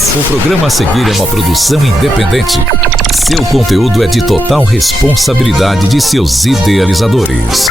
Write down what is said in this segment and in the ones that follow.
O programa a seguir é uma produção independente. Seu conteúdo é de total responsabilidade de seus idealizadores.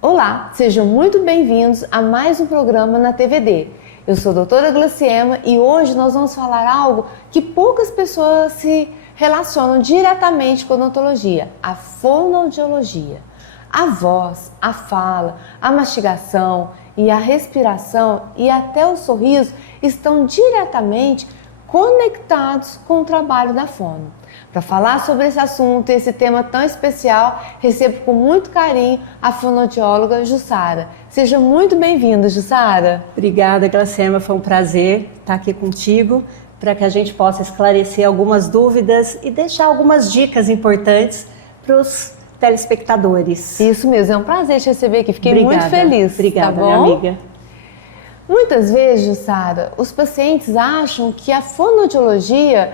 Olá, sejam muito bem-vindos a mais um programa na TVD. Eu sou a doutora Glaciema e hoje nós vamos falar algo que poucas pessoas se relacionam diretamente com a odontologia, a fonoaudiologia. A voz, a fala, a mastigação e a respiração e até o sorriso estão diretamente conectados com o trabalho da fono. Para falar sobre esse assunto, esse tema tão especial, recebo com muito carinho a fonoaudióloga Jussara. Seja muito bem-vinda, Jussara. Obrigada, Glaciema. Foi um prazer estar aqui contigo para que a gente possa esclarecer algumas dúvidas e deixar algumas dicas importantes para os telespectadores. Isso mesmo, é um prazer te receber aqui. Fiquei Obrigada. muito feliz. Obrigada, tá bom? minha amiga. Muitas vezes, Jussara, os pacientes acham que a fonoaudiologia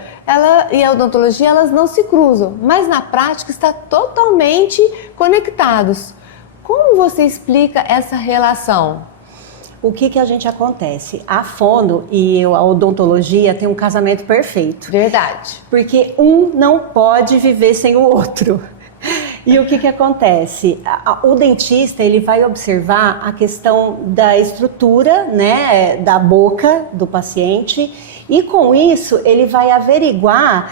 e a odontologia elas não se cruzam, mas na prática está totalmente conectados. Como você explica essa relação? O que a gente acontece? A fono e a odontologia têm um casamento perfeito. Verdade. Porque um não pode viver sem o outro. E o que acontece? O dentista ele vai observar a questão da estrutura, né, da boca do paciente e com isso ele vai averiguar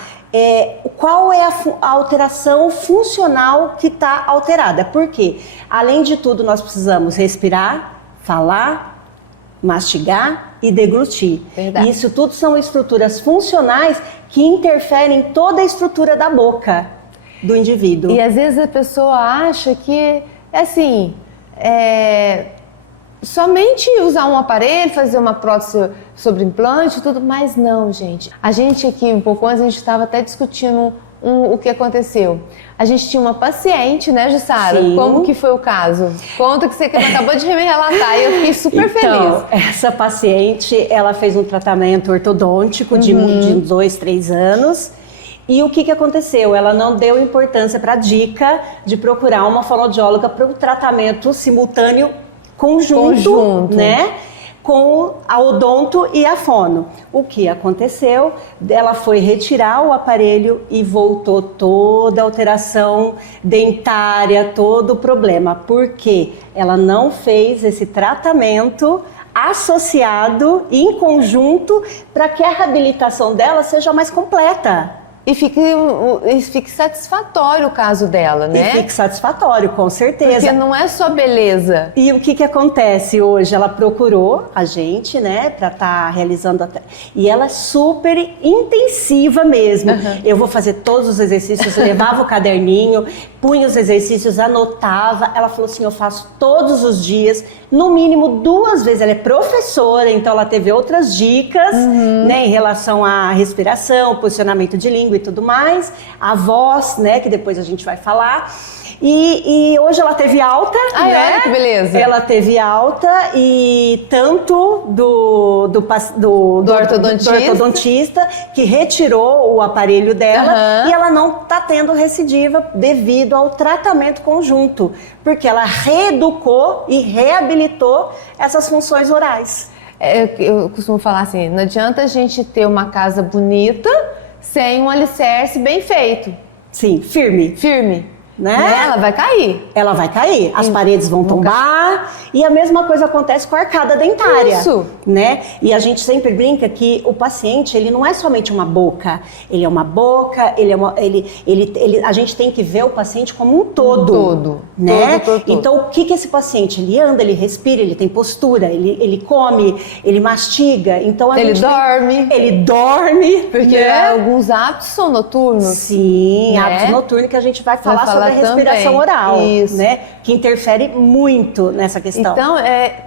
qual é a alteração funcional que está alterada. Porque, além de tudo, nós precisamos respirar, falar, mastigar e deglutir. Verdade. Isso tudo são estruturas funcionais que interferem em toda a estrutura da boca do indivíduo. E às vezes a pessoa acha que, assim, somente usar um aparelho, fazer uma prótese sobre implante e tudo, mas não, gente. A gente aqui, um pouco antes, a gente estava até discutindo o que aconteceu. A gente tinha uma paciente, né, Jussara? Sim. Como que foi o caso? Conta que você acabou de me relatar e eu fiquei super feliz. Essa paciente, ela fez um tratamento ortodôntico de 2, 3 anos. E o que aconteceu? Ela não deu importância para a dica de procurar uma fonoaudióloga para o tratamento simultâneo conjunto, né? Com a odonto e a fono. O que aconteceu? Ela foi retirar o aparelho e voltou toda a alteração dentária, todo o problema. Por quê? Ela não fez esse tratamento associado em conjunto para que a reabilitação dela seja mais completa. E fique satisfatório o caso dela, né? E fique satisfatório, com certeza. Porque não é só beleza. E o que acontece hoje? Ela procurou a gente, né, para estar realizando e ela é super intensiva mesmo. Eu vou fazer todos os exercícios, levava o caderninho, punha os exercícios, anotava. Ela falou assim, eu faço todos os dias, no mínimo 2 vezes. Ela é professora, então ela teve outras dicas, né, em relação à respiração, posicionamento de língua e tudo mais, a voz, né, que depois a gente vai falar. E hoje ela teve alta, né? Que beleza. Ela teve alta e tanto do ortodontista que retirou o aparelho dela e ela não está tendo recidiva devido ao tratamento conjunto, porque ela reeducou e reabilitou essas funções orais. Eu costumo falar assim, não adianta a gente ter uma casa bonita sem um alicerce bem feito. Sim, firme. Né? Ela vai cair. Ela vai cair, as paredes vão tombar e a mesma coisa acontece com a arcada dentária. Isso. Né? E a gente sempre brinca que o paciente, ele não é somente uma boca, ele é uma boca, a gente tem que ver o paciente como um todo. Né? Todo. Então o que esse paciente, ele anda, ele respira, ele tem postura, ele come, ele mastiga, então ele dorme. Porque né? alguns hábitos são noturnos. Sim, né? hábitos noturnos que a gente vai falar sobre a respiração oral, né? Que interfere muito nessa questão. Então,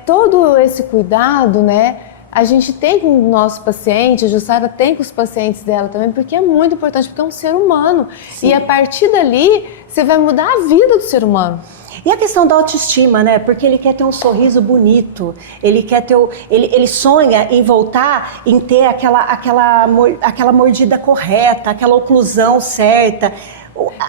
todo esse cuidado, né? A gente tem com o nosso paciente, a Jussara tem com os pacientes dela também, porque é muito importante, porque é um ser humano. Sim. E a partir dali, você vai mudar a vida do ser humano. E a questão da autoestima, né? Porque ele quer ter um sorriso bonito, ele quer ter, ele sonha em voltar, em ter aquela mordida correta, aquela oclusão certa.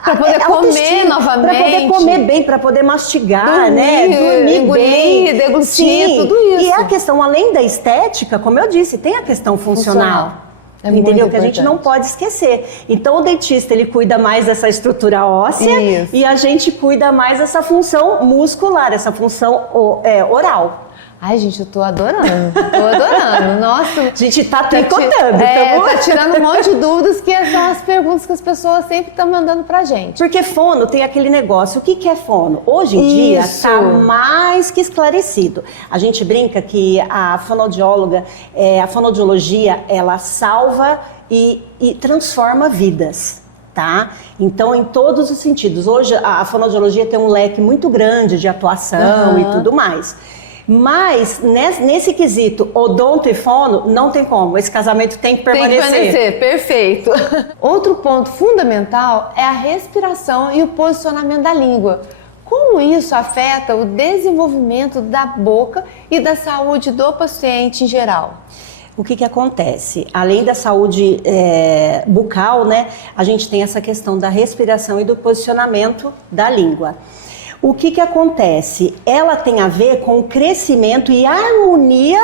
Para poder comer novamente. Para poder comer bem, para poder mastigar, dormir engolir bem, deglutir, tudo isso. E a questão, além da estética, como eu disse, tem a questão funcional. Entendeu? Que a gente não pode esquecer. Então o dentista ele cuida mais dessa estrutura óssea e a gente cuida mais dessa função muscular, essa função oral. Ai, gente, eu tô adorando. Tô adorando. Nossa. A gente tá tricotando. Tá tirando um monte de dúvidas que são as perguntas que as pessoas sempre estão mandando pra gente. Porque fono tem aquele negócio. O que é fono? Hoje em dia tá mais que esclarecido. A gente brinca que a fonoaudióloga, a fonoaudiologia, ela salva e transforma vidas. Tá? Então, em todos os sentidos. Hoje a fonoaudiologia tem um leque muito grande de atuação e tudo mais. Mas, nesse quesito odonto e fono, não tem como. Esse casamento tem que permanecer. Tem que permanecer, perfeito. Outro ponto fundamental é a respiração e o posicionamento da língua. Como isso afeta o desenvolvimento da boca e da saúde do paciente em geral? O que acontece? Além da saúde bucal, né, a gente tem essa questão da respiração e do posicionamento da língua. O que acontece? Ela tem a ver com o crescimento e harmonia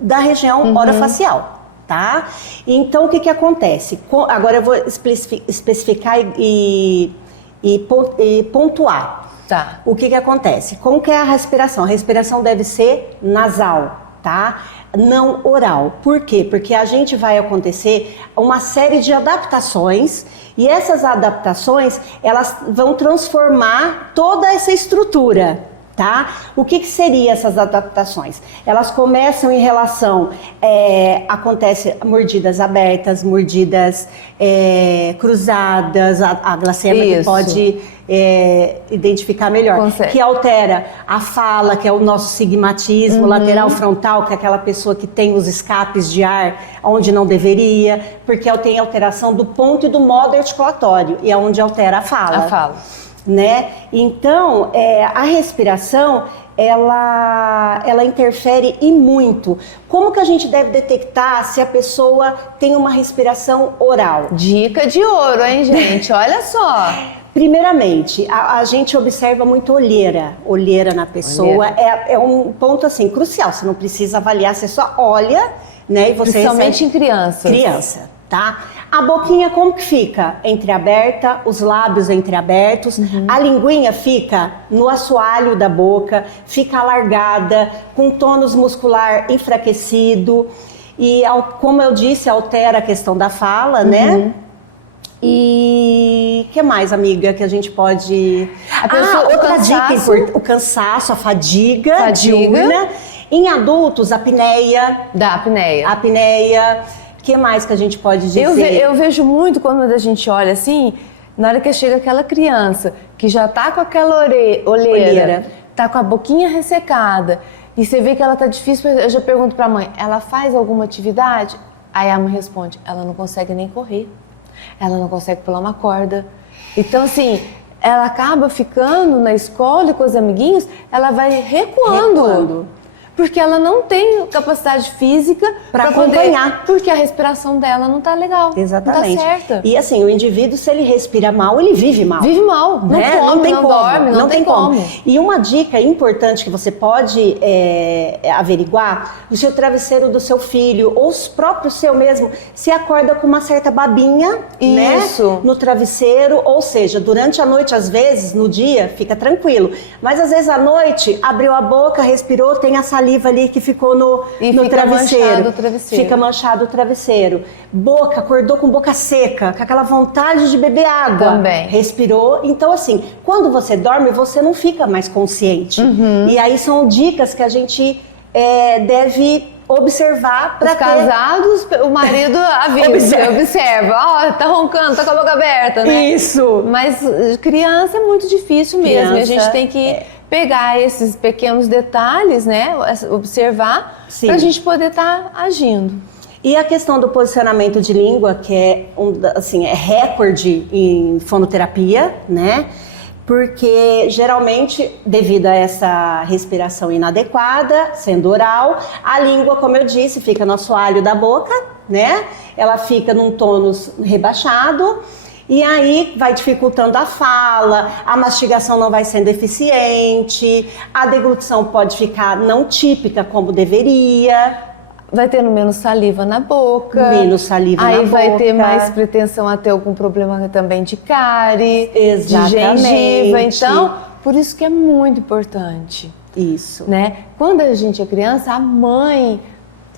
da região orofacial, tá? Então, o que acontece? Agora eu vou especificar e pontuar. Tá. O que acontece? Como que é a respiração? A respiração deve ser nasal, tá? Não oral. Por quê? Porque a gente vai acontecer uma série de adaptações e essas adaptações, elas vão transformar toda essa estrutura, tá? O que seria essas adaptações? Elas começam em relação, acontece mordidas abertas, mordidas cruzadas, a Glacema que pode identificar melhor. Consegue. Que altera a fala, que é o nosso sigmatismo, lateral frontal, que é aquela pessoa que tem os escapes de ar onde não deveria, porque tem alteração do ponto e do modo articulatório, e é onde altera a fala. A fala. Né? Então, a respiração, ela interfere e muito. Como que a gente deve detectar se a pessoa tem uma respiração oral? Dica de ouro, hein, gente? Olha só. Primeiramente, a gente observa muito olheira na pessoa. É um ponto assim crucial. Você não precisa avaliar, você só olha, né? E você principalmente em crianças. Criança, tá? A boquinha como que fica? Entreaberta, os lábios entreabertos, a linguinha fica no assoalho da boca, fica alargada, com tônus muscular enfraquecido e, como eu disse, altera a questão da fala, né? E o que mais, amiga, que a gente pode... outra dica, o cansaço, a fadiga diurna. Em adultos, a apneia. Da apneia. A apneia. O que mais que a gente pode dizer? Eu vejo muito quando a gente olha assim, na hora que chega aquela criança que já tá com aquela olheira, tá com a boquinha ressecada, e você vê que ela tá difícil, eu já pergunto pra mãe, ela faz alguma atividade? Aí a mãe responde, ela não consegue nem correr, ela não consegue pular uma corda. Então assim, ela acaba ficando na escola e com os amiguinhos, ela vai recuando. Porque ela não tem capacidade física para acompanhar. Porque a respiração dela não tá legal. Exatamente. Não tá certa. E assim, o indivíduo, se ele respira mal, ele vive mal. Vive mal. Né? Não come, não dorme, não tem como. E uma dica importante que você pode averiguar, o seu travesseiro do seu filho, ou os próprios seu mesmo, se acorda com uma certa babinha, né? No travesseiro, ou seja, durante a noite, às vezes, no dia, fica tranquilo. Mas às vezes à noite, abriu a boca, respirou, tem a saliva ali que ficou no travesseiro. Fica manchado o travesseiro. Boca, acordou com boca seca, com aquela vontade de beber água. Também. Respirou. Então, assim, quando você dorme, você não fica mais consciente. E aí são dicas que a gente deve observar para ter... casados, o marido avisa, observa. Tá roncando, tá com a boca aberta, né? Isso. Mas criança é muito difícil mesmo. E a gente tem que pegar esses pequenos detalhes, né? Observar, para a gente poder estar agindo. E a questão do posicionamento de língua, que é recorde em fonoterapia, né? porque geralmente, devido a essa respiração inadequada, sendo oral, a língua, como eu disse, fica no assoalho da boca, né? Ela fica num tônus rebaixado, e aí vai dificultando a fala, a mastigação não vai sendo eficiente, a deglutição pode ficar não típica como deveria. Vai tendo menos saliva na boca. Menos saliva na boca. Aí vai ter mais pretensão a ter algum problema também de cárie, Exatamente. de gengiva. Então, por isso que é muito importante. Isso. Né? Quando a gente é criança, a mãe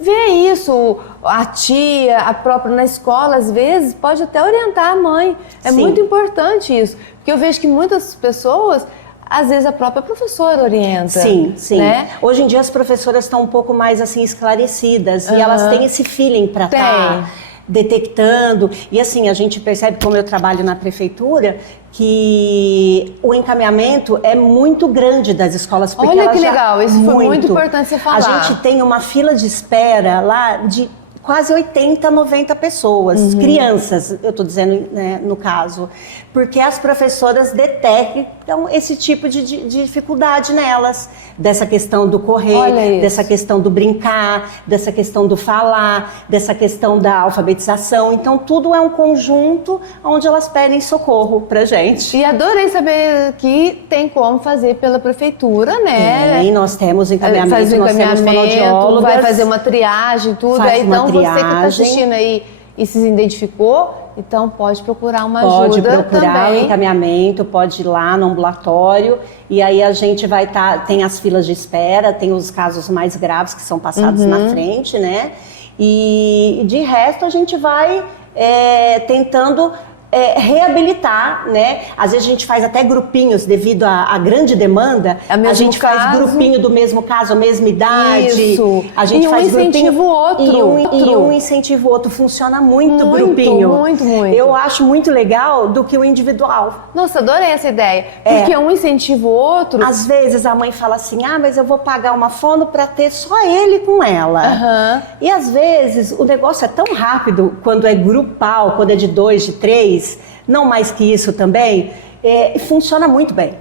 vê isso, a tia, a própria na escola, às vezes, pode até orientar a mãe. É Sim. muito importante isso. Porque eu vejo que muitas pessoas, às vezes a própria professora orienta. Sim, sim. Né? Hoje em dia as professoras estão um pouco mais assim esclarecidas e elas têm esse feeling para estar detectando. E assim, a gente percebe, como eu trabalho na prefeitura, que o encaminhamento é muito grande das escolas. Porque Olha que legal, isso foi muito importante você falar. A gente tem uma fila de espera lá de quase 80, 90 pessoas, crianças, eu estou dizendo, né, no caso, porque as professoras detectam esse tipo de dificuldade nelas, dessa questão do correr, dessa questão do brincar, dessa questão do falar, dessa questão da alfabetização. Então, tudo é um conjunto onde elas pedem socorro pra gente. E adorei saber que tem como fazer pela prefeitura, né? E nós temos encaminhamento, faz o encaminhamento, nós temos fonoaudiólogas, vai fazer uma triagem, tudo. Faz Aí, então, uma você que está triagem. assistindo aí e se identificou, então pode procurar uma ajuda Pode procurar também. o encaminhamento, pode ir lá no ambulatório e aí a gente vai tem as filas de espera, tem os casos mais graves que são passados na frente, né? E de resto a gente vai tentando reabilitar, né? Às vezes a gente faz até grupinhos devido à grande demanda. A gente faz grupinho do mesmo caso, a mesma idade. Isso. A gente faz incentiva o outro. E um incentiva o outro. Funciona muito grupinho. Muito. Eu acho muito legal do que o individual. Nossa, adorei essa ideia. Porque um incentiva o outro. Às vezes a mãe fala assim, mas eu vou pagar uma fono para ter só ele com ela. E às vezes o negócio é tão rápido quando é grupal, quando é de 2, de 3, não mais que isso também, funciona muito bem.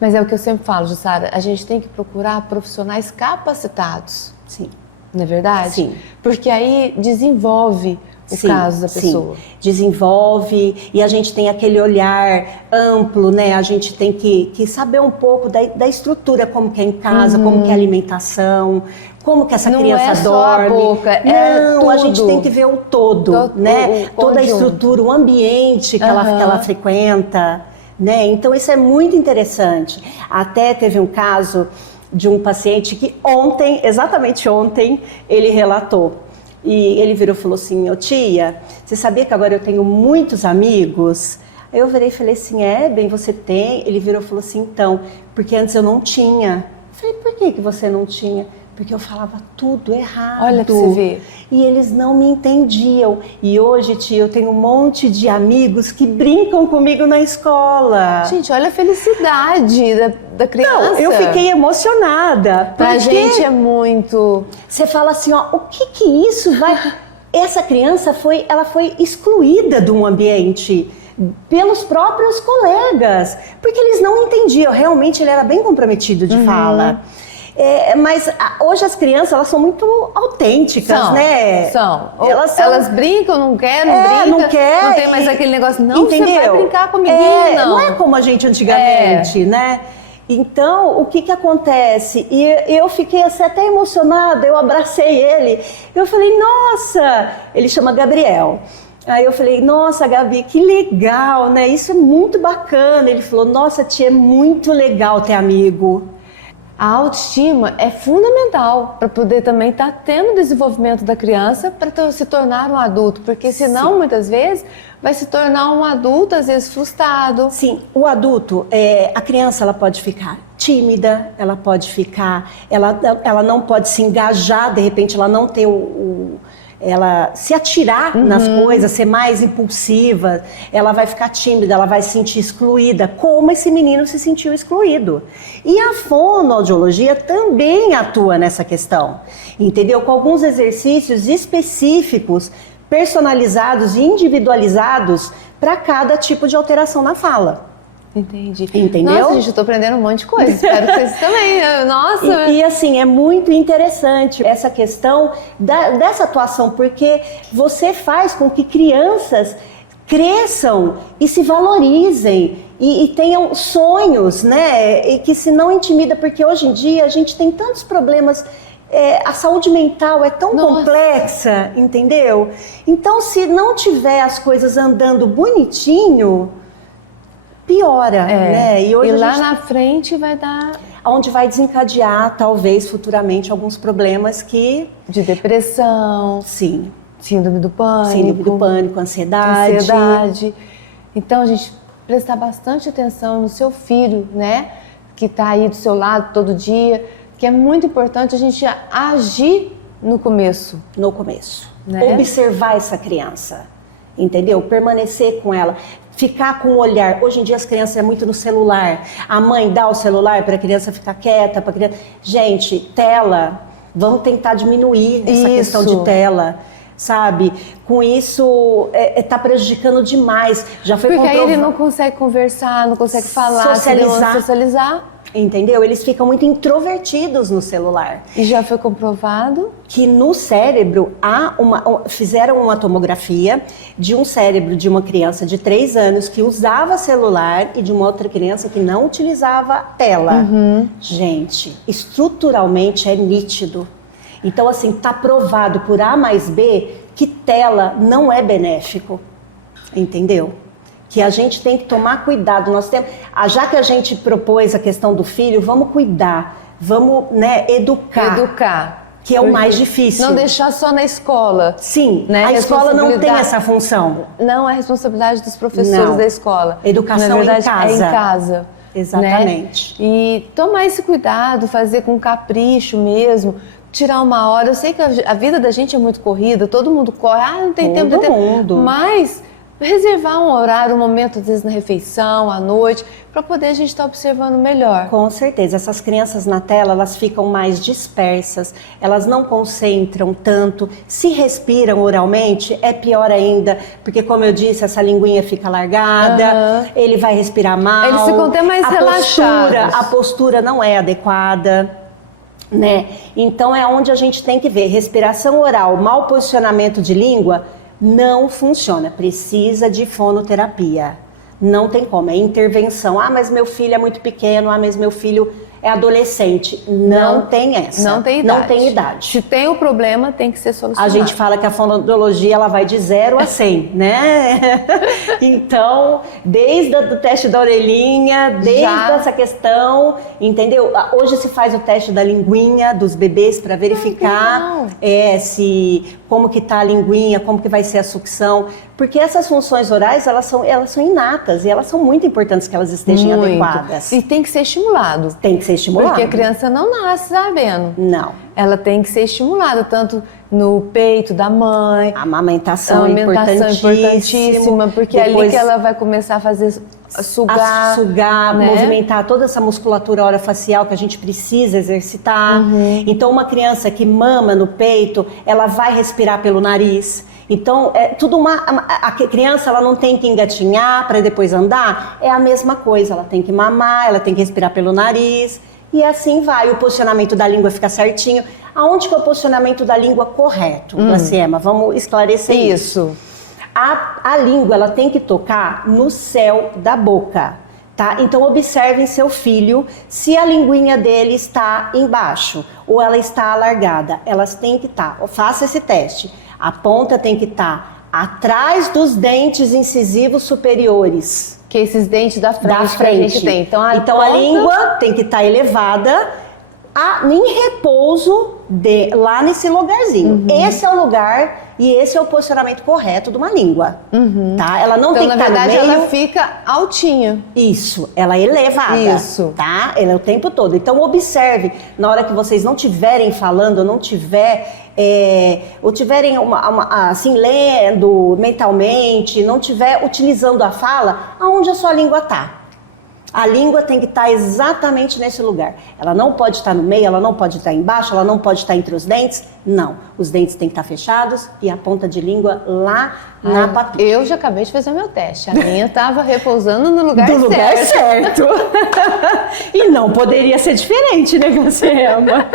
Mas é o que eu sempre falo, Jussara, a gente tem que procurar profissionais capacitados. Sim. Não é verdade? Sim. Porque aí desenvolve o caso da pessoa. Sim, desenvolve e a gente tem aquele olhar amplo, né? A gente tem que saber um pouco da estrutura, como que é em casa, como que é a alimentação, como que essa criança dorme. Não é só a boca, tudo. A gente tem que ver o todo, né? Toda a estrutura, o ambiente que ela frequenta, né? Então isso é muito interessante. Até teve um caso de um paciente que exatamente ontem, ele relatou. E ele virou e falou assim, tia, você sabia que agora eu tenho muitos amigos? Aí eu virei e falei assim, bem, você tem? Ele virou e falou assim, então, porque antes eu não tinha. Eu falei, por que você não tinha? Porque eu falava tudo errado. Olha pra você ver. E eles não me entendiam. E hoje, tia, eu tenho um monte de amigos que brincam comigo na escola. Gente, olha a felicidade da criança. Não, eu fiquei emocionada. Pra gente é muito... Você fala assim, o que isso vai... Essa criança foi excluída de um ambiente pelos próprios colegas. Porque eles não entendiam. Realmente, ele era bem comprometido de fala. Mas hoje as crianças, elas são muito autênticas, né? Elas brincam, não querem, não quer. Não tem mais aquele negócio, não, entendeu? Você vai brincar comigo, não. Não é como a gente antigamente, né? Então, o que acontece? E eu fiquei assim, até emocionada, eu abracei ele. Eu falei, nossa, ele chama Gabriel. Aí eu falei, nossa, Gabi, que legal, né? Isso é muito bacana. Ele falou, nossa, tia, é muito legal ter amigo. A autoestima é fundamental para poder também estar tendo o desenvolvimento da criança para se tornar um adulto, porque senão muitas vezes vai se tornar um adulto às vezes frustrado. Sim, o adulto, a criança ela pode ficar tímida, ela pode ficar, ela não pode se engajar, de repente ela não ter ela se atirar nas coisas, ser mais impulsiva, ela vai ficar tímida, ela vai se sentir excluída, como esse menino se sentiu excluído. E a fonoaudiologia também atua nessa questão, entendeu? Com alguns exercícios específicos, personalizados e individualizados para cada tipo de alteração na fala. Entendi. Entendeu? Nossa, gente, eu tô aprendendo um monte de coisa. Espero que vocês também. Nossa. E assim, é muito interessante essa questão dessa atuação, porque você faz com que crianças cresçam e se valorizem e tenham sonhos, né? E que se não intimida, porque hoje em dia a gente tem tantos problemas. A saúde mental é tão complexa, entendeu? Então, se não tiver as coisas andando bonitinho, piora, né? E hoje lá na frente vai dar... Onde vai desencadear, talvez, futuramente, alguns problemas que... De depressão. Sim. Síndrome do pânico. Síndrome do pânico, ansiedade. Então, a gente prestar bastante atenção no seu filho, né? Que tá aí do seu lado todo dia. Que é muito importante a gente agir no começo. No começo. Né? Observar essa criança, entendeu? Permanecer com ela, ficar com o olhar. Hoje em dia as crianças é muito no celular. A mãe dá o celular para a criança ficar quieta, para criança... Gente, tela, vamos tentar diminuir essa questão de tela. Sabe? Com isso, tá prejudicando demais. Já foi Porque aí ele não consegue conversar, não consegue falar, socializar. Entendeu? Eles ficam muito introvertidos no celular. E já foi comprovado que no cérebro fizeram uma tomografia de um cérebro de uma criança de 3 anos que usava celular e de uma outra criança que não utilizava tela. Gente, estruturalmente é nítido. Então, assim, tá provado por A mais B que tela não é benéfico. Entendeu? Que a gente tem que tomar cuidado. Nós temos, já que a gente propôs a questão do filho, vamos cuidar, vamos, né, educar. Que é o mais difícil. Não deixar só na escola. Sim, né? A escola não tem essa função. Não, é responsabilidade dos professores da escola. Educação na verdade, em casa. É em casa. Exatamente. Né? E tomar esse cuidado, fazer com capricho mesmo. Tirar uma hora. Eu sei que a vida da gente é muito corrida, todo mundo corre. Não tem tempo, Todo mundo. Mas reservar um horário, um momento, às vezes na refeição, à noite, para poder a gente estar observando melhor. Com certeza. Essas crianças na tela, elas ficam mais dispersas, elas não concentram tanto. Se respiram oralmente, é pior ainda, porque como eu disse, essa linguinha fica largada, ele vai respirar mal. Eles ficam até mais relaxados. A postura não é adequada. Né? Então é onde a gente tem que ver. Respiração oral, mau posicionamento de língua, não funciona. Precisa de fonoterapia. Não tem como, é intervenção. Mas meu filho é muito pequeno, mas meu filho é adolescente. Não tem essa. Não tem idade. Não tem idade. Se tem o problema, tem que ser solucionado. A gente fala que a fonoaudiologia ela vai de 0 a 100, né? Então, desde o teste da orelhinha, desde essa questão, entendeu? Hoje se faz o teste da linguinha dos bebês para verificar como que tá a linguinha, como que vai ser a sucção, porque essas funções orais, elas são inatas e elas são muito importantes que elas estejam adequadas. E tem que ser estimulado. Tem que ser estimulado. Porque a criança não nasce sabendo. Não. Ela tem que ser estimulada, tanto no peito da mãe. A amamentação é importantíssima, porque é ali que ela vai começar a fazer sugar, né? Movimentar toda essa musculatura orofacial que a gente precisa exercitar. Então, uma criança que mama no peito, ela vai respirar pelo nariz. Então, é tudo a criança ela não tem que engatinhar para depois andar, é a mesma coisa, ela tem que mamar, ela tem que respirar pelo nariz. E assim vai, o posicionamento da língua fica certinho. Aonde que é o posicionamento da língua correto, Glaciema? Vamos esclarecer isso. A língua, ela tem que tocar no céu da boca, tá? Então, observem seu filho, se a linguinha dele está embaixo ou ela está alargada. Elas têm que estar, faça esse teste. A ponta tem que estar atrás dos dentes incisivos superiores. Que esses dentes da frente que a gente tem. Então a língua tem que estar elevada em repouso lá nesse lugarzinho. Esse é o lugar e esse é o posicionamento correto de uma língua. Tá? Ela não tem que estar no meio. Na verdade, ela fica altinha. Isso, ela é elevada. Isso. Tá? Ela é o tempo todo. Então observe, na hora que vocês não estiverem falando, não tiver... ou tiverem assim, lendo mentalmente, não estiver utilizando a fala, aonde a sua língua está. A língua tem que estar exatamente nesse lugar. Ela não pode estar no meio, ela não pode estar embaixo, ela não pode estar entre os dentes. Não, os dentes têm que estar fechados e a ponta de língua lá na papinha. Eu já acabei de fazer meu teste. A minha estava repousando no lugar Do certo. lugar certo. E não poderia ser diferente, né, Graciela?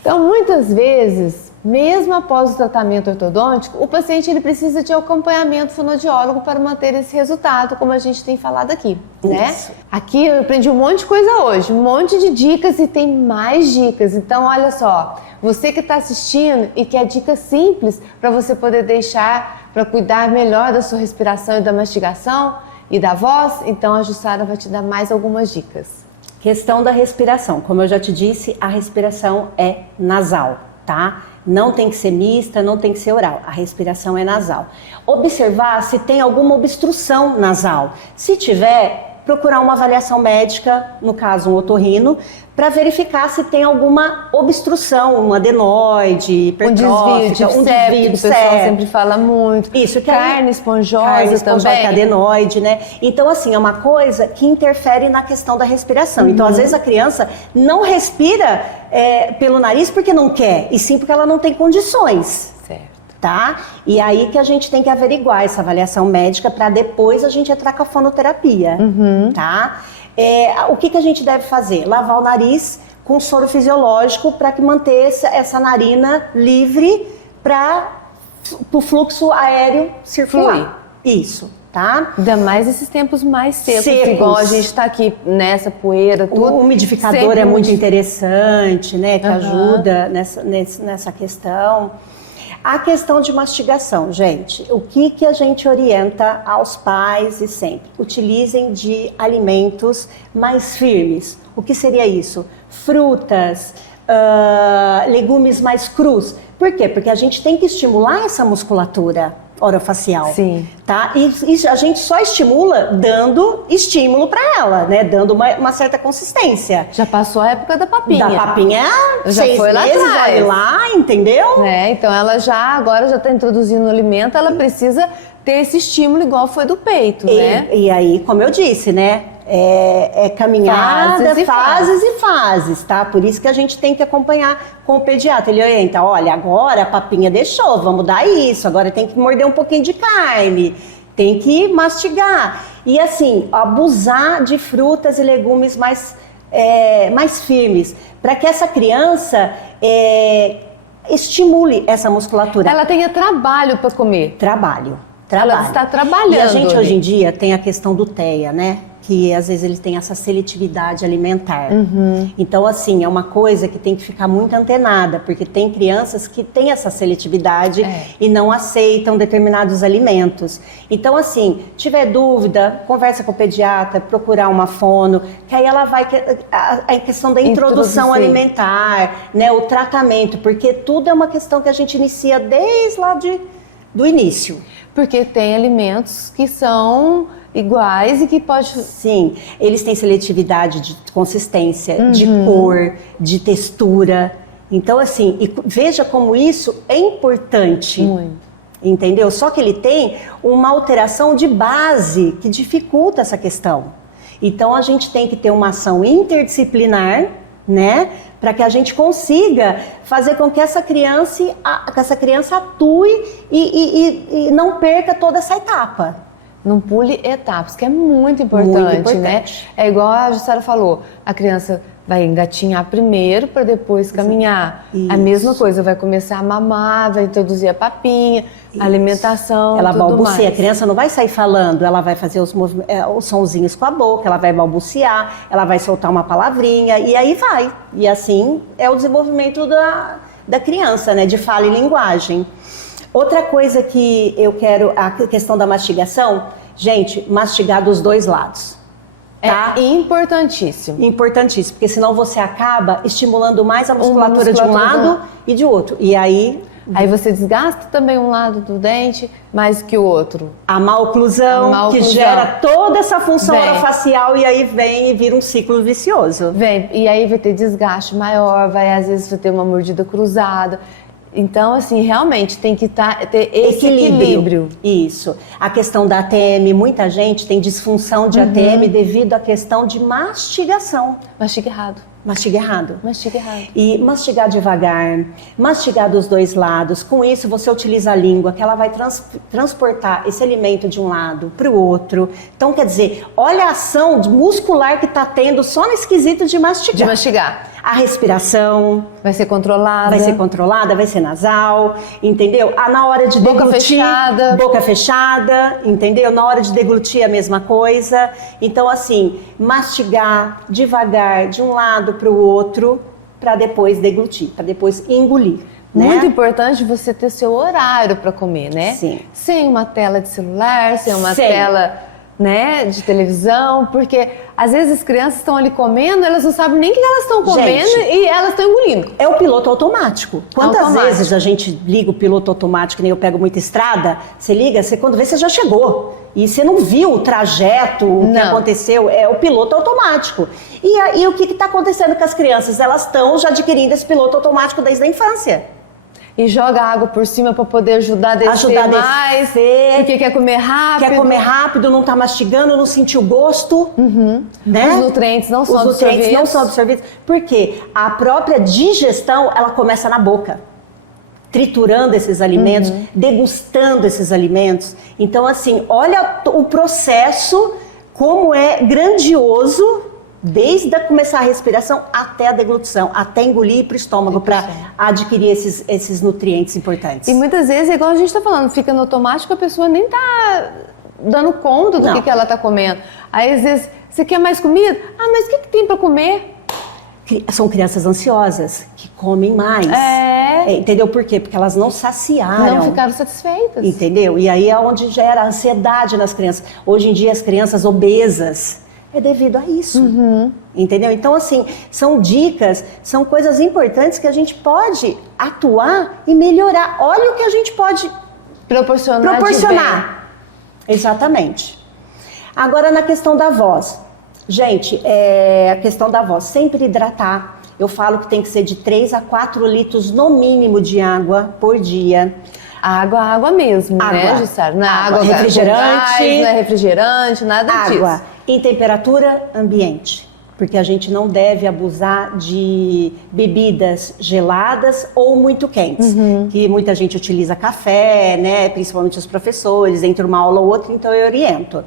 Então, muitas vezes, mesmo após o tratamento ortodôntico, o paciente ele precisa de acompanhamento fonoaudiólogo para manter esse resultado, como a gente tem falado aqui, né? Isso. Aqui eu aprendi um monte de coisa hoje, um monte de dicas e tem mais dicas. Então, olha só, você que está assistindo e quer dicas simples para você poder deixar, para cuidar melhor da sua respiração e da mastigação e da voz, então a Jussara vai te dar mais algumas dicas. Questão da respiração. Como eu já te disse, a respiração é nasal, tá? Não tem que ser mista, não tem que ser oral. A respiração é nasal. Observar se tem alguma obstrução nasal. Se tiver, procurar uma avaliação médica, no caso um otorrino, para verificar se tem alguma obstrução, um adenoide, hipertrófica, um desvio de septo, o pessoal sempre fala muito. Isso, que carne esponjosa também. Que é adenoide, né? Então, assim, é uma coisa que interfere na questão da respiração. Então, às vezes a criança não respira pelo nariz porque não quer, e sim porque ela não tem condições. Certo. Tá? E aí que a gente tem que averiguar essa avaliação médica para depois a gente entrar com a fonoterapia, tá? O que a gente deve fazer? Lavar o nariz com soro fisiológico para que manter essa narina livre para o fluxo aéreo circular. Flui. Isso, tá? Ainda mais esses tempos mais secos, igual a gente está aqui nessa poeira, tudo. O umidificador sempre é muito interessante, né? Que ajuda nessa questão. A questão de mastigação, gente, o que a gente orienta aos pais e sempre? Utilizem de alimentos mais firmes. O que seria isso? Frutas, legumes mais crus. Por quê? Porque a gente tem que estimular essa musculatura orofacial. Sim. Tá? E a gente só estimula dando estímulo para ela, né? Dando uma certa consistência. Já passou a época da papinha. Da papinha, já 6 foi lá meses, atrás. olha lá, entendeu? Então ela agora já está introduzindo o alimento, ela precisa ter esse estímulo igual foi do peito, né? E aí, como eu disse, né? Caminhada, fases e fases, tá? Por isso que a gente tem que acompanhar com o pediatra. Ele orienta, olha, agora a papinha deixou, vamos dar isso, agora tem que morder um pouquinho de carne, tem que mastigar. E assim, abusar de frutas e legumes mais firmes, para que essa criança estimule essa musculatura. Ela tenha trabalho para comer. Trabalho. Ela está trabalhando. E a gente hoje em dia tem a questão do TEA, né? Que às vezes ele tem essa seletividade alimentar. Então, assim, é uma coisa que tem que ficar muito antenada, porque tem crianças que têm essa seletividade e não aceitam determinados alimentos. Então, assim, tiver dúvida, conversa com o pediatra, procurar uma fono, que aí ela vai... A questão da introdução alimentar, né? O tratamento, porque tudo é uma questão que a gente inicia desde lá do início. Porque tem alimentos que são iguais e que pode... Sim, eles têm seletividade de consistência, de cor, de textura. Então, assim, veja como isso é importante. Muito. Entendeu? Só que ele tem uma alteração de base que dificulta essa questão. Então, a gente tem que ter uma ação interdisciplinar, né? Para que a gente consiga fazer com que essa criança atue e não perca toda essa etapa. Não pule etapas, que é muito importante, né? É igual a Jussara falou, a criança vai engatinhar primeiro para depois caminhar. Isso. A mesma coisa, vai começar a mamar, vai introduzir a papinha, a alimentação, ela tudo balbucia, mais. A criança não vai sair falando, ela vai fazer os sonzinhos com a boca, ela vai balbuciar, ela vai soltar uma palavrinha e aí vai. E assim é o desenvolvimento da criança, né? De fala e linguagem. Outra coisa que eu quero, a questão da mastigação, gente, mastigar dos dois lados. Tá? É importantíssimo. Importantíssimo, porque senão você acaba estimulando mais a musculatura de um lado e de outro. E aí você desgasta também um lado do dente mais que o outro. A maloclusão, que gera toda essa função orofacial e aí vem e vira um ciclo vicioso. E aí vai ter desgaste maior, às vezes vai ter uma mordida cruzada. Então, assim, realmente tem que ter esse equilíbrio. Isso. A questão da ATM, muita gente tem disfunção de ATM devido à questão de mastigação. Mastiga errado. Mastiga errado. Mastiga errado. E mastigar devagar, mastigar dos dois lados. Com isso, você utiliza a língua, que ela vai transportar esse alimento de um lado para o outro. Então, quer dizer, olha a ação muscular que está tendo só no esquisito de mastigar. De mastigar. A respiração vai ser controlada. Vai ser controlada, vai ser nasal, entendeu? Na hora de boca deglutir, fechada. Boca fechada, entendeu? Na hora de deglutir a mesma coisa. Então, assim, mastigar devagar de um lado para o outro, para depois deglutir, para depois engolir. Muito né? importante você ter seu horário para comer, né? Sim. Sem uma tela de celular, sem uma tela, né, de televisão, porque às vezes as crianças estão ali comendo, elas não sabem nem o que elas estão comendo. Gente, e elas estão engolindo. É o piloto automático. Quantas vezes a gente liga o piloto automático, nem eu pego muita estrada, você liga, você quando vê, você já chegou. E você não viu o trajeto, o que aconteceu, é o piloto automático. E aí o que está acontecendo com as crianças? Elas estão já adquirindo esse piloto automático desde a infância. E joga água por cima para poder ajudar a descer mais. Porque quer comer rápido. Quer comer rápido, não tá mastigando, não sentiu o gosto. Né? Os nutrientes não são absorvidos. Os nutrientes não são absorvidos. Por quê? A própria digestão, ela começa na boca. Triturando esses alimentos, degustando esses alimentos. Então, assim, olha o processo, como é grandioso. Desde começar a respiração até a deglutição, até engolir para o estômago, para adquirir esses nutrientes importantes. E muitas vezes, igual a gente está falando, fica no automático, a pessoa nem está dando conta do que ela está comendo. Aí às vezes, você quer mais comida? Ah, mas o que tem para comer? São crianças ansiosas, que comem mais. Entendeu por quê? Porque elas não saciaram. Não ficaram satisfeitas. Entendeu? E aí é onde gera ansiedade nas crianças. Hoje em dia as crianças obesas, é devido a isso, entendeu? Então, assim, são dicas, são coisas importantes que a gente pode atuar e melhorar. Olha o que a gente pode proporcionar. Exatamente. Agora, na questão da voz. Gente, a questão da voz, sempre hidratar. Eu falo que tem que ser de 3 a 4 litros no mínimo de água por dia. Água mesmo, né, Jussara? Não é água refrigerante, gás, não é refrigerante, nada disso. Água em temperatura ambiente, porque a gente não deve abusar de bebidas geladas ou muito quentes, que muita gente utiliza café, né, principalmente os professores, entre uma aula ou outra, então eu oriento.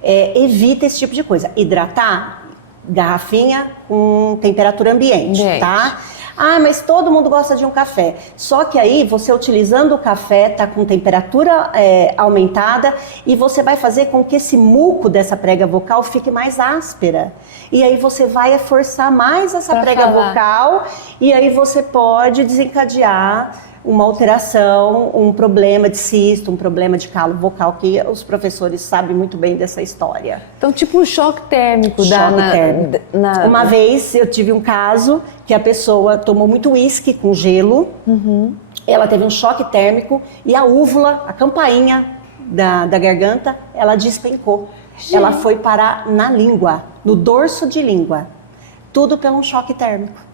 Evita esse tipo de coisa. Hidratar, garrafinha com temperatura ambiente, tá? Ah, mas todo mundo gosta de um café. Só que aí, você utilizando o café, tá com temperatura aumentada e você vai fazer com que esse muco dessa prega vocal fique mais áspera. E aí você vai forçar mais essa prega vocal e aí você pode desencadear uma alteração, um problema de cisto, um problema de calo vocal, que os professores sabem muito bem dessa história. Então, tipo um choque térmico. Uma vez eu tive um caso que a pessoa tomou muito uísque com gelo, ela teve um choque térmico e a úvula, a campainha da garganta, ela despencou. Gente. Ela foi parar na língua, no dorso de língua. Tudo pelo choque térmico.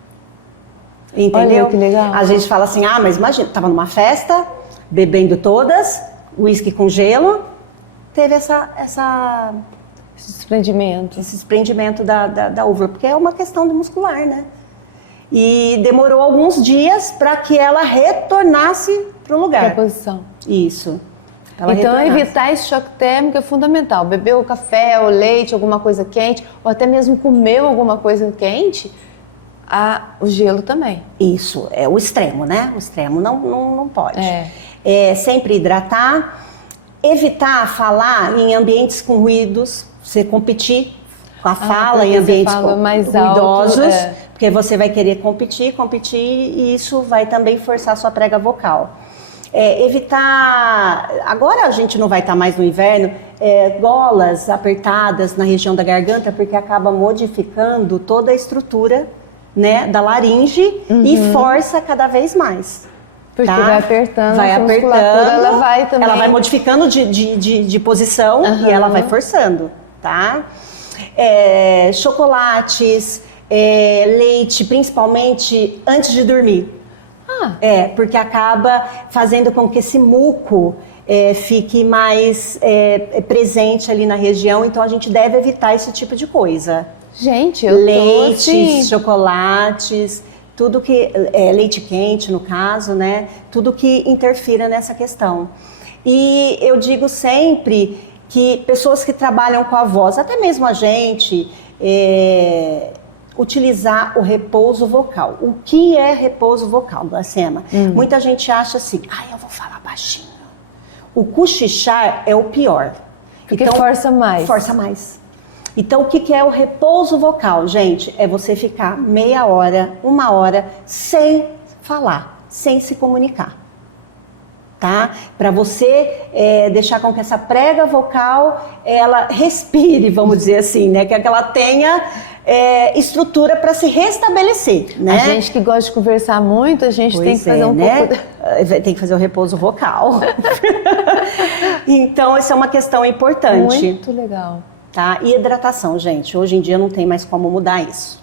Entendeu? Olha, que legal. A gente fala assim, mas imagina, tava numa festa, bebendo todas, uísque com gelo, teve esse desprendimento. Esse desprendimento da úvula, porque é uma questão muscular, né? E demorou alguns dias para que ela retornasse para o lugar. Para a posição. Isso. Então, evitar esse choque térmico é fundamental. Beber o café, o leite, alguma coisa quente, ou até mesmo comer alguma coisa quente, o gelo também. Isso, é o extremo, né? O extremo não pode. Sempre hidratar, evitar falar em ambientes com ruídos, você competir com a fala em ambientes ruidosos, porque você vai querer competir e isso vai também forçar a sua prega vocal. Evitar, agora a gente não vai estar mais no inverno, golas apertadas na região da garganta, porque acaba modificando toda a estrutura, né, da laringe e força cada vez mais. Porque vai apertando, ela vai também... Ela vai modificando de posição e ela vai forçando, tá? Chocolates, leite, principalmente antes de dormir. Porque acaba fazendo com que esse muco fique mais presente ali na região, então a gente deve evitar esse tipo de coisa. Gente, eu leites, tô assim... chocolates, tudo que leite quente no caso, né? Tudo que interfira nessa questão. E eu digo sempre que pessoas que trabalham com a voz, até mesmo a gente, utilizar o repouso vocal. O que é repouso vocal, Glacema? Muita gente acha assim, eu vou falar baixinho. O cochichar é o pior. Porque então, força mais. Força mais. Então, o que é o repouso vocal, gente? É você ficar meia hora, 1 hora, sem falar, sem se comunicar. Tá? Para você deixar com que essa prega vocal, ela respire, vamos dizer assim, né? Que ela tenha estrutura para se restabelecer, né? A gente que gosta de conversar muito, a gente tem que fazer pouco... Tem que fazer o repouso vocal. Então, essa é uma questão importante. Muito legal. Tá? E hidratação, gente. Hoje em dia não tem mais como mudar isso.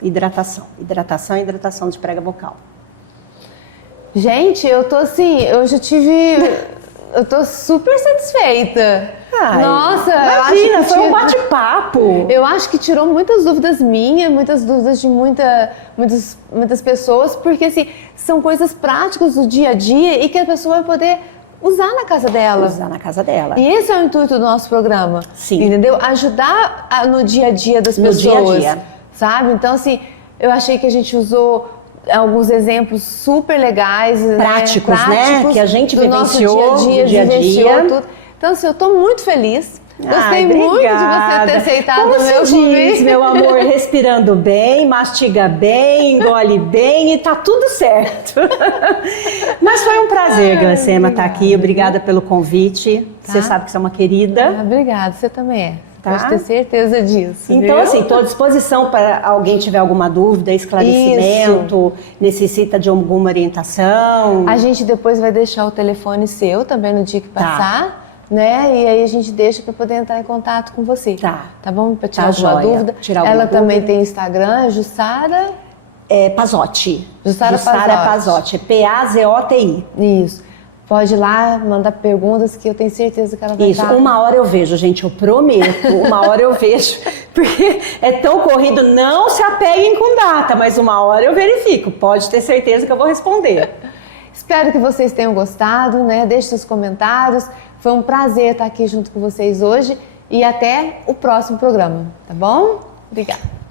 Hidratação. Hidratação de prega vocal. Gente, eu tô assim, eu tô super satisfeita. Nossa, imagina, eu acho que foi um bate-papo. Eu acho que tirou muitas dúvidas minhas, muitas dúvidas de muitas pessoas, porque assim, são coisas práticas do dia a dia e que a pessoa vai poder usar na casa dela. Usar na casa dela. E esse é o intuito do nosso programa. Sim. Entendeu? Ajudar no dia a dia das pessoas. No dia a dia. Sabe? Então, assim, eu achei que a gente usou alguns exemplos super legais, práticos, né? Que a gente vivenciou no dia a dia. Tudo. Então, assim, eu tô muito feliz. Gostei muito de você ter aceitado o meu convite. Meu amor, respirando bem, mastiga bem, engole bem e tá tudo certo. Mas foi um prazer, Glacema, estar aqui. Obrigada pelo convite. Você sabe que você é uma querida. Obrigada, você também é. Pode ter certeza disso. Então, assim, estou à disposição para alguém tiver alguma dúvida, esclarecimento, necessita de alguma orientação. A gente depois vai deixar o telefone seu também no dia que passar, né? E aí a gente deixa para poder entrar em contato com você. Tá bom? Para tirar alguma dúvida. Ela também tem Instagram, Jussara... Pazotti. Jussara Pazotti. P-A-Z-O-T-I. Isso. Pode ir lá, mandar perguntas que eu tenho certeza que ela vai estar. 1 hora eu vejo, gente, eu prometo. 1 hora eu vejo. Porque é tão corrido, não se apeguem com data, mas 1 hora eu verifico. Pode ter certeza que eu vou responder. Espero que vocês tenham gostado, né? Deixe seus comentários. Foi um prazer estar aqui junto com vocês hoje e até o próximo programa, tá bom? Obrigada.